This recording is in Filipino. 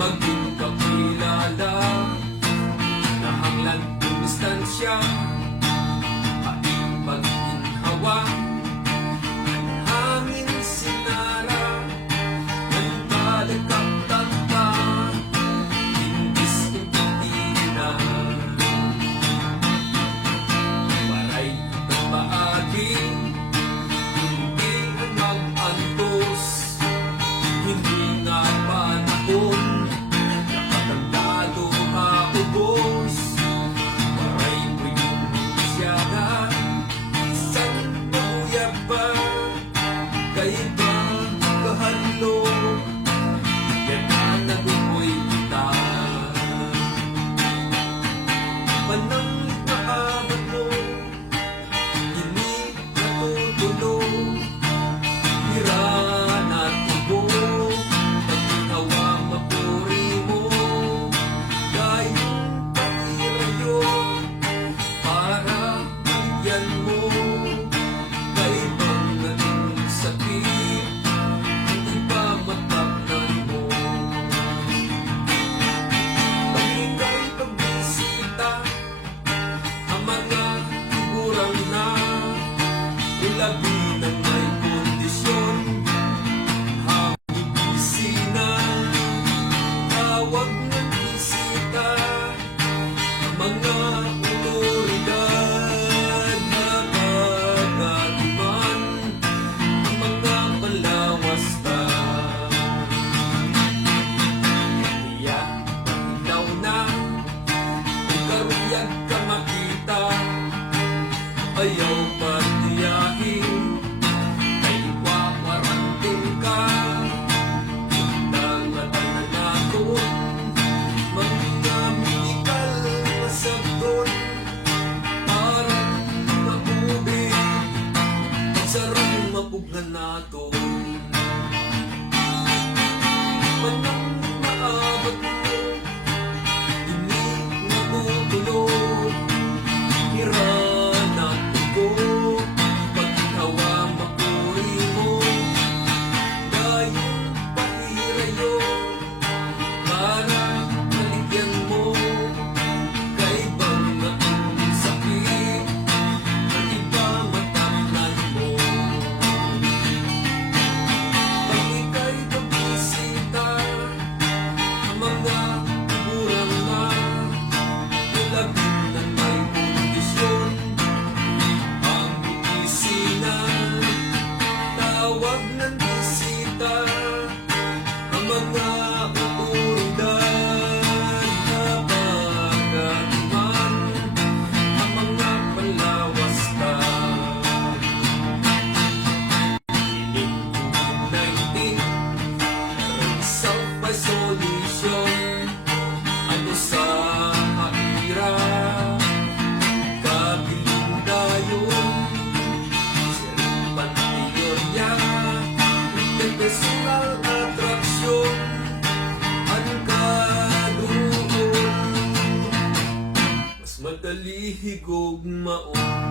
maging kakilala. Nahanglan ng distansya, pag-inhawa, ang hangin sinara, nagbalagkap-tagpa, hindis na waray at paagi, hindi mag-antos, hindi nga panahon, nakatandado maubos. Waray mo yung siyada, isang pabuyag ba, kayo ba kahalo, yan na nagumoy kita. Pananglit na amat mo, hindi natutulog, hira na tubo, pag-inawa mapuri mo, gayong pangirayo, para bigyan mo, kaibang naging sakit, hindi ba matapnan mo. Pag ika'y pagbisita, ang mga figurang na ulabi ng may kondisyon, habibisina, tawag ng bisita, ang mga otoridad na pagkatiman, ang mga palawasta. Kaya ilaw na, kung karuyag ka makita, ayaw patiyahin, kay wawarating ka, hindang at nanakot, mga medikal na sagot, parang maubig, magsarang mapugnan nato. Manang maabot mo, hindi natutulog, hira na tubo, pag-hawa mapuri mo, gayong pahirayo, para maligyan mo, kaibang naging sakit, ang iba matapnan mo. Pag ika'y pagbisita, ang mga figurang na ulabin ng may kondisyon, ang opisina, tawag ng bisita, ang mga otoridad na pagkatiman, ang mga palawasta. Piling COVID-19, self-isolation, ano sa mahira, kabiling dayon, siripan teorya, personal atraksyon, ang kaluhon, mas madali higog maon.